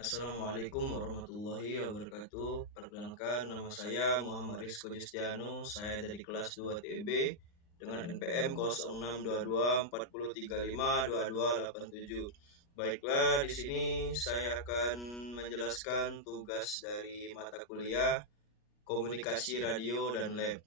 Assalamualaikum warahmatullahi wabarakatuh. Perkenalkan, nama saya Muhammad Rizko Justiano. Saya dari kelas 2 TEB dengan NPM 062240352287. Baiklah, di sini saya akan menjelaskan tugas dari mata kuliah Komunikasi Radio dan Lab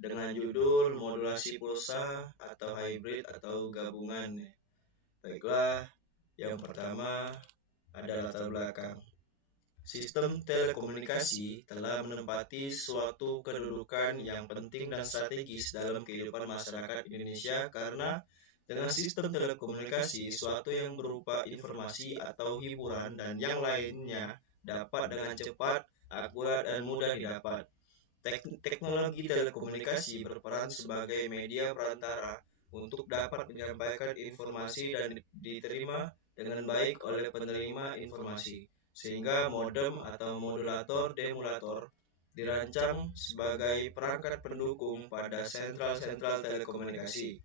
dengan judul modulasi pulsa atau hybrid atau gabungan. Baiklah, yang pertama ada latar belakang. Sistem telekomunikasi telah menempati suatu kedudukan yang penting dan strategis dalam kehidupan masyarakat Indonesia karena dengan sistem telekomunikasi, suatu yang berupa informasi atau hiburan dan yang lainnya dapat dengan cepat, akurat, dan mudah didapat. Teknologi telekomunikasi berperan sebagai media perantara untuk dapat menyampaikan informasi dan diterima dengan baik oleh penerima informasi, sehingga modem atau modulator demulator dirancang sebagai perangkat pendukung pada sentral-sentral telekomunikasi.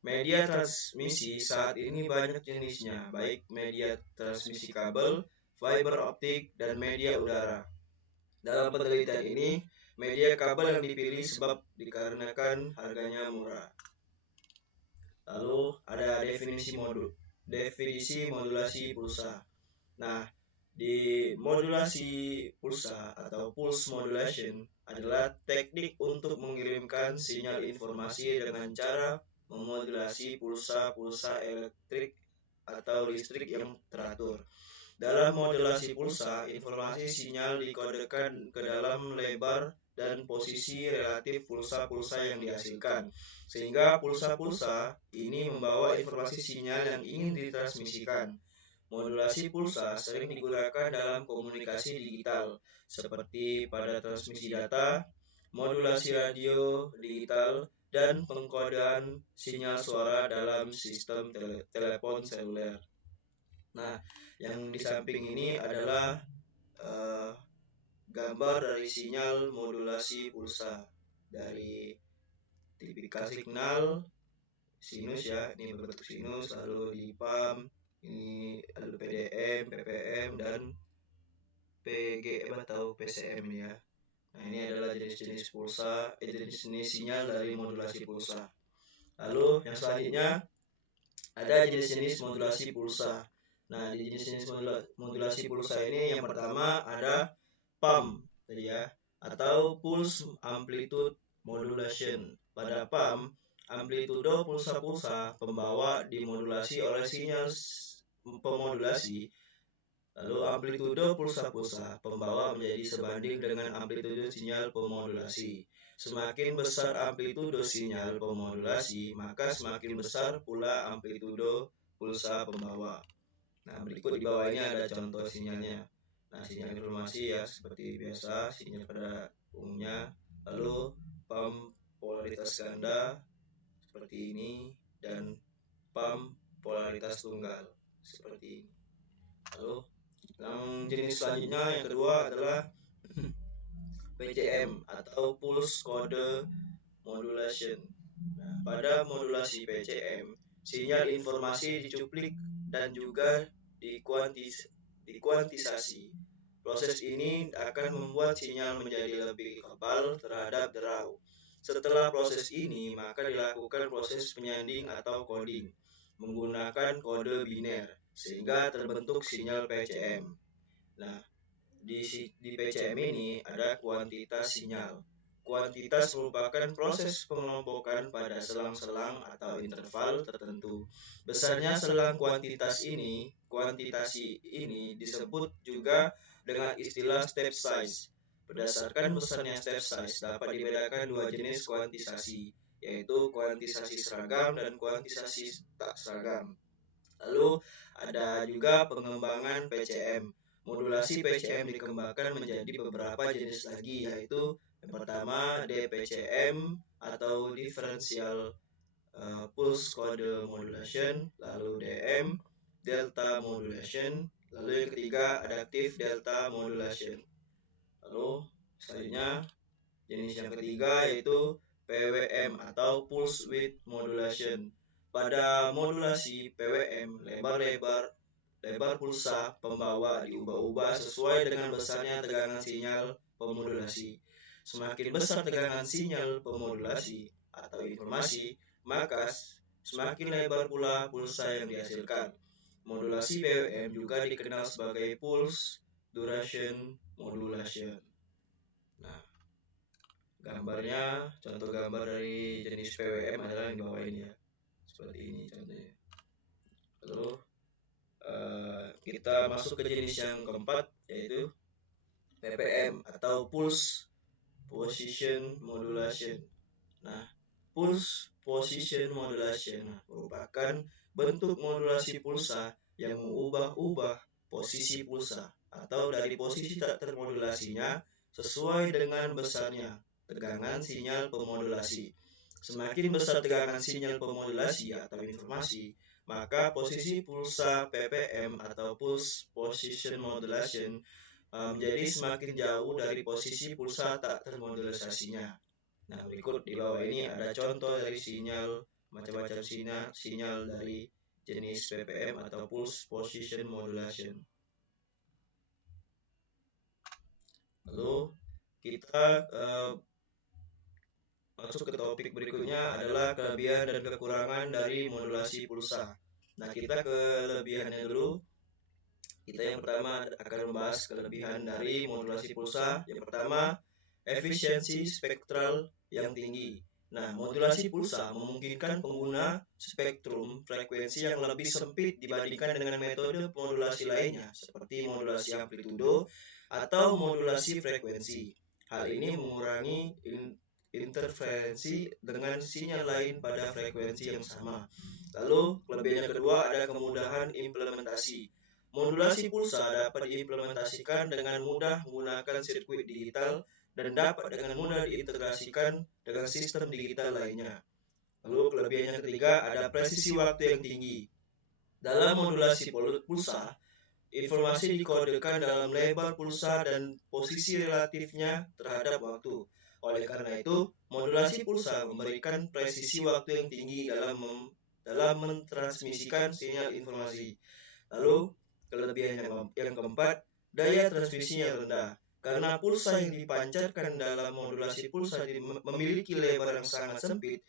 Media transmisi saat ini banyak jenisnya, baik media transmisi kabel, fiber optik, dan media udara. Dalam penelitian ini, media kabel yang dipilih sebab dikarenakan harganya murah. Lalu ada definisi modulasi pulsa. Nah, di modulasi pulsa atau pulse modulation adalah teknik untuk mengirimkan sinyal informasi dengan cara memodulasi pulsa-pulsa elektrik atau listrik yang teratur. Dalam modulasi pulsa, informasi sinyal dikodekan ke dalam lebar dan posisi relatif pulsa-pulsa yang dihasilkan, sehingga pulsa-pulsa ini membawa informasi sinyal yang ingin ditransmisikan. Modulasi pulsa sering digunakan dalam komunikasi digital, seperti pada transmisi data, modulasi radio digital, dan pengkodean sinyal suara dalam sistem telepon seluler. Nah, yang di samping ini adalah gambar dari sinyal modulasi pulsa dari tipikal signal sinus ya, ini berbentuk sinus, lalu di pump, ini lalu PDM, PPM, dan PGM atau PCM ya. Nah, ini adalah jenis-jenis pulsa, jenis-jenis sinyal dari modulasi pulsa. Lalu yang selanjutnya ada jenis-jenis modulasi pulsa. Nah, di jenis-jenis modulasi pulsa ini yang pertama ada pump tadi ya, atau pulse amplitude modulation. Pada pump, amplitudo pulsa-pulsa pembawa dimodulasi oleh sinyal pemodulasi. Lalu amplitudo pulsa-pulsa pembawa menjadi sebanding dengan amplitudo sinyal pemodulasi. Semakin besar amplitudo sinyal pemodulasi, maka semakin besar pula amplitudo pulsa pembawa. Nah, berikut di bawah ini ada contoh sinyalnya. Nah, sinyal informasi ya seperti biasa, sinyal pada umumnya. Lalu pump polaritas ganda seperti ini dan pump polaritas tunggal seperti ini. Lalu yang jenis selanjutnya yang kedua adalah PCM atau Pulse Code Modulation. Nah, pada modulasi PCM, sinyal informasi dicuplik dan juga dikuantisasi. Proses ini akan membuat sinyal menjadi lebih kebal terhadap derau. Setelah proses ini, maka dilakukan proses penyanding atau coding menggunakan kode biner sehingga terbentuk sinyal PCM. Nah, di PCM ini ada kuantitas sinyal. Kuantitas merupakan proses pengelompokan pada selang-selang atau interval tertentu. Besarnya selang kuantitasi ini disebut juga dengan istilah step size. Berdasarkan besarnya step size dapat dibedakan dua jenis kuantisasi, yaitu kuantisasi seragam dan kuantisasi tak seragam. Lalu ada juga pengembangan PCM. Modulasi PCM dikembangkan menjadi beberapa jenis lagi, yaitu yang pertama DPCM atau Differential Pulse Code Modulation, lalu DM Delta Modulation, lalu yang ketiga Adaptive Delta Modulation. Lalu selanjutnya jenis yang ketiga yaitu PWM atau Pulse Width Modulation. Pada modulasi PWM, lebar-lebar lebar pulsa pembawa diubah-ubah sesuai dengan besarnya tegangan sinyal pemodulasi. Semakin besar tegangan sinyal pemodulasi atau informasi, maka semakin lebar pula pulsa yang dihasilkan. Modulasi PWM juga dikenal sebagai pulse duration modulation. Nah, gambarnya, contoh gambar dari jenis PWM adalah yang di bawah ini ya. Seperti ini contohnya. Lalu kita masuk ke jenis yang keempat, yaitu PPM atau pulse position modulation. Nah, pulse position modulation merupakan bentuk modulasi pulsa yang mengubah-ubah posisi pulsa atau dari posisi tak termodulasinya sesuai dengan besarnya tegangan sinyal pemodulasi. Semakin besar tegangan sinyal pemodulasi atau informasi, maka posisi pulsa PPM atau pulse position modulation menjadi semakin jauh dari posisi pulsa tak termodulasinya. Nah, berikut di bawah ini ada contoh dari sinyal, macam-macam sinyal dari jenis PPM atau pulse position modulation. Lalu kita masuk ke topik berikutnya adalah kelebihan dan kekurangan dari modulasi pulsa. Nah, kita ke kelebihannya dulu. Kita yang pertama akan membahas kelebihan dari modulasi pulsa. Yang pertama, efisiensi spektral yang tinggi. Nah, modulasi pulsa memungkinkan pengguna spektrum frekuensi yang lebih sempit dibandingkan dengan metode modulasi lainnya, seperti modulasi amplitudo atau modulasi frekuensi. Hal ini mengurangi interferensi dengan sinyal lain pada frekuensi yang sama. Lalu, kelebihan yang kedua ada kemudahan implementasi. Modulasi pulsa dapat diimplementasikan dengan mudah menggunakan sirkuit digital dan dapat dengan mudah diintegrasikan dengan sistem digital lainnya. Lalu, kelebihan yang ketiga ada presisi waktu yang tinggi. Dalam modulasi pulsa, informasi dikodekan dalam lebar pulsa dan posisi relatifnya terhadap waktu. Oleh karena itu, modulasi pulsa memberikan presisi waktu yang tinggi dalam mentransmisikan sinyal informasi. Lalu, kelebihan yang keempat, daya transmisinya rendah. Karena pulsa yang dipancarkan dalam modulasi pulsa memiliki lebar yang sangat sempit,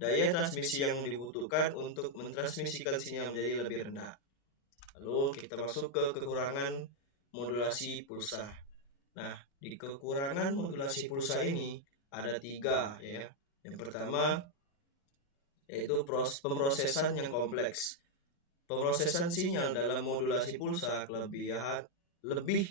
daya transmisi yang dibutuhkan untuk mentransmisikan sinyal menjadi lebih rendah. Lalu kita masuk ke kekurangan modulasi pulsa. Nah, di kekurangan modulasi pulsa ini ada 3 ya. Yang pertama yaitu pemrosesan yang kompleks. Pemrosesan sinyal dalam modulasi pulsa lebih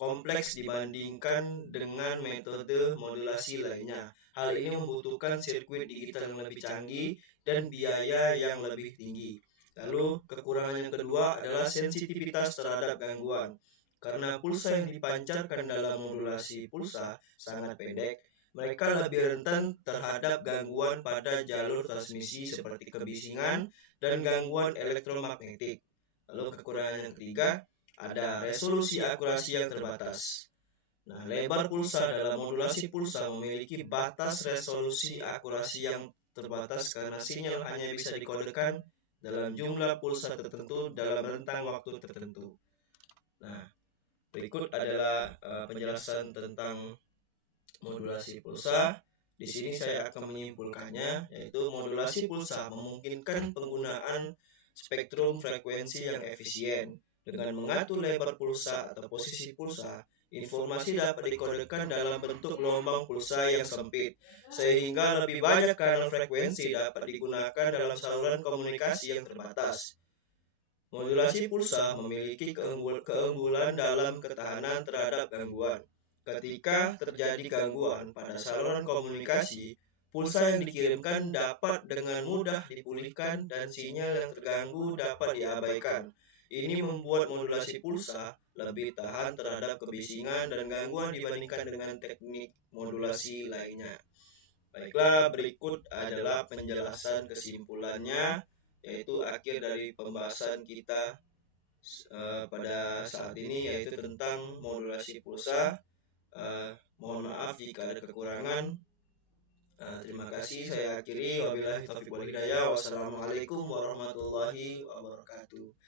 kompleks dibandingkan dengan metode modulasi lainnya. Hal ini membutuhkan sirkuit digital yang lebih canggih dan biaya yang lebih tinggi. Lalu, kekurangan yang kedua adalah sensitivitas terhadap gangguan. Karena pulsa yang dipancarkan dalam modulasi pulsa sangat pendek, mereka lebih rentan terhadap gangguan pada jalur transmisi seperti kebisingan dan gangguan elektromagnetik. Lalu kekurangan yang ketiga, ada resolusi akurasi yang terbatas. Nah, lebar pulsa dalam modulasi pulsa memiliki batas resolusi akurasi yang terbatas karena sinyal hanya bisa dikodekan dalam jumlah pulsa tertentu dalam rentang waktu tertentu. Nah, berikut adalah penjelasan tentang modulasi pulsa. Di sini saya akan menyimpulkannya, yaitu modulasi pulsa memungkinkan penggunaan spektrum frekuensi yang efisien. Dengan mengatur lebar pulsa atau posisi pulsa, informasi dapat dikodekan dalam bentuk gelombang pulsa yang sempit, sehingga lebih banyak kanal frekuensi dapat digunakan dalam saluran komunikasi yang terbatas. Modulasi pulsa memiliki keunggulan dalam ketahanan terhadap gangguan. Ketika terjadi gangguan pada saluran komunikasi, pulsa yang dikirimkan dapat dengan mudah dipulihkan dan sinyal yang terganggu dapat diabaikan. Ini membuat modulasi pulsa lebih tahan terhadap kebisingan dan gangguan dibandingkan dengan teknik modulasi lainnya. Baiklah, berikut adalah penjelasan kesimpulannya, yaitu akhir dari pembahasan kita pada saat ini, yaitu tentang modulasi pulsa. Mohon maaf jika ada kekurangan. Terima kasih, saya akhiri. Wabillahi taufiq wal hidayah. Wassalamualaikum warahmatullahi wabarakatuh.